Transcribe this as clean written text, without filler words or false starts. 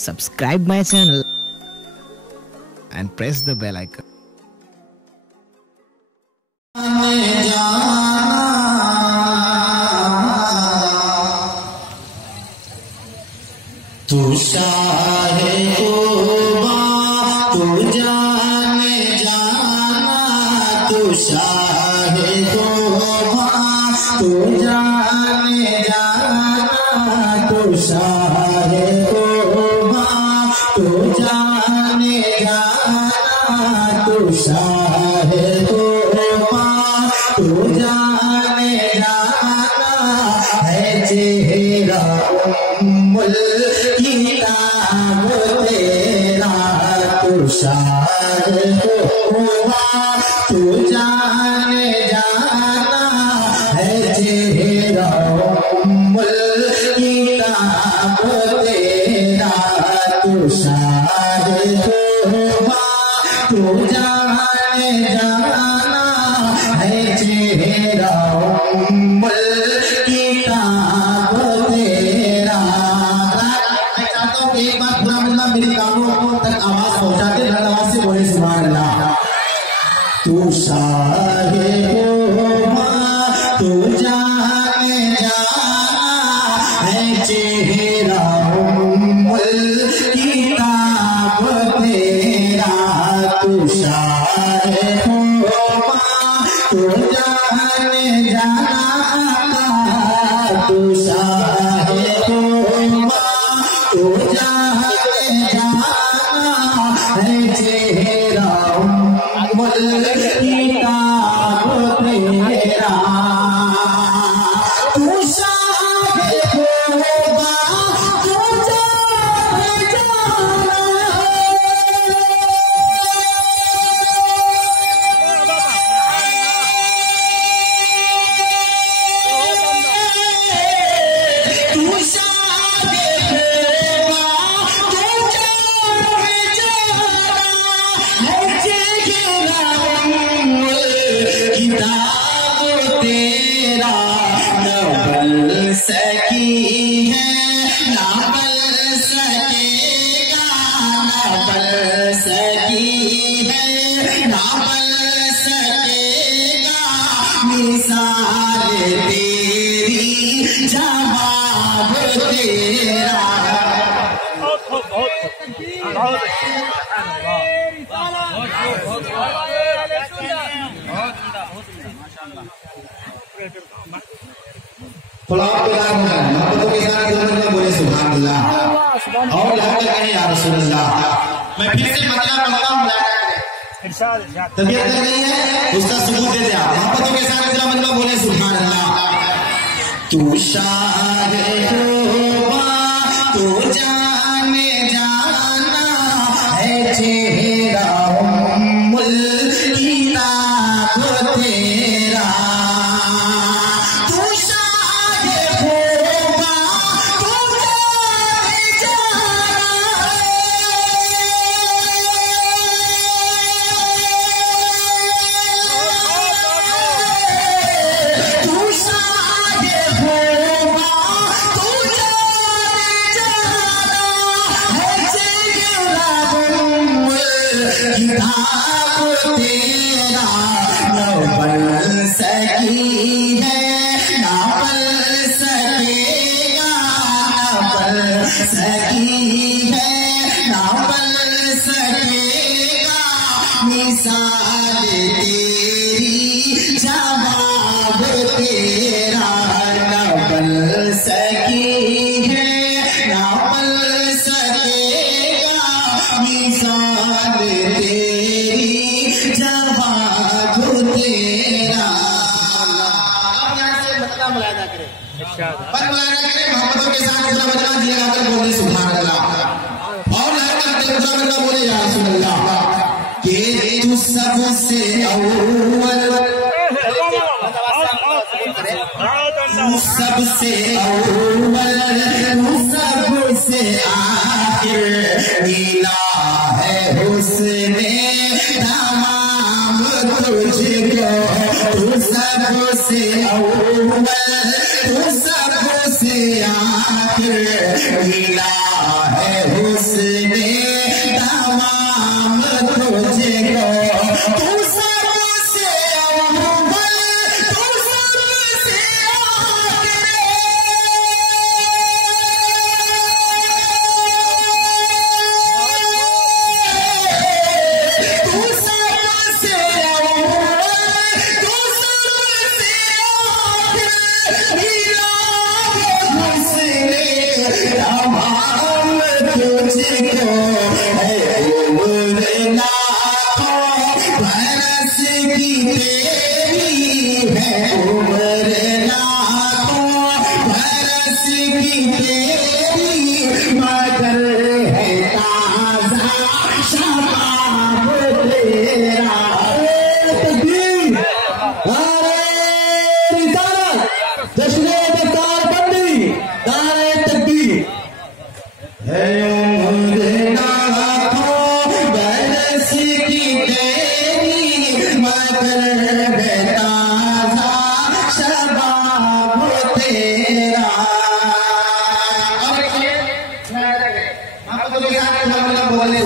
subscribe my channel and press the bell icon. तू शाहे तौबा तू जाने जाना, तू शाहे तौबा तू जाने जाना, तू शाहे तौबा तू जाने जाना, तू शाहे तौबा तू जाने जाना है चेहरा उम्मुल किताब तेरा, तू शाहे तौबा तू जाने जाना है चेहरा उम्मुल किताब तेरा, तू शाहे तौबा तू जाने जाना है चेहरा उम्मुल किताब तेरा। मैं चाहता हूँ एक बार पूरा मुल्ला मेरी कानों तक आवाज पहुंचाते आवाज से बोले सुभान अल्लाह। तू शाहे तौबा तू जाने जाना है चेहरा उम्मुल किताब तेरा, तू शाहे तौबा तू जाने जाना, तू शाहे तौबा तू जाने जाना है चेहरा उम्मुल किताब तेरा। तू शाहे तौबा तू जाने जाना, तू शाहे तौबा तू जाने जाना है चेहरा उम्मुल किताब तेरा। न बल सकी है ना बल सकेगा, न बल सकी है ना बल सकेगा, मिसाल तेरी जवाब तेरा। मोहब्बतों के साथ बोले सुभान अल्लाह और लगकर कहें या रसूल अल्लाह। मैं फिर से मतलब पढ़ता हूँ, तबीयत लग रही है उसका सबूत दे दे आप। मोहब्बतों के साथ मतलब बोले सुभान अल्लाह। तू शाहे तौबा तू जाने जाना है चेहरा उम्मुल किताब तेरा। तू शाहे तौबा तू जाने जाना, तू शाहे तौबा तू जाने जाना है चेहरा उम्मुल किताब तेरा। न बल सकी है ना बल सकेगा, न बल सकी है ना बल सकेगा, मिसाल तेरी जवाब तेरा। न बल सकी है ना बल सकेगा, मिसाल तेरी जवाब तेरा। अब यहाँ से मतलब मुलायदा करें, मुलायदा करें मोहब्बतों के साथ मतलब दिया जाकर बोले सुभान अल्लाह और मतलब बोले या रसूल अल्लाह। कि तू सबसे अव्वल तू सबसे अव्वल तू सबसे आखिर, मिला है हुस्ने तमाम तुझको। तू सबसे अव्वल तू सबसे आखिर, मिला है उसने तमाम तुझको तू सबसे अव्वल तू सबसे आखिर तू सबसे अव्वल तू सबसे आखिर उसने तमाम तुझको है उम्रना बरस की तेरी है उम्रना बरस की तेरी मगर है ताजा शबाब तेरा तकबीर नारे रिसालत जश्न तारबंदी नारे तकबीर है उम्रना बरस की तेरी मगर है ताजा शबाब तेरा। और आपको तो बोलने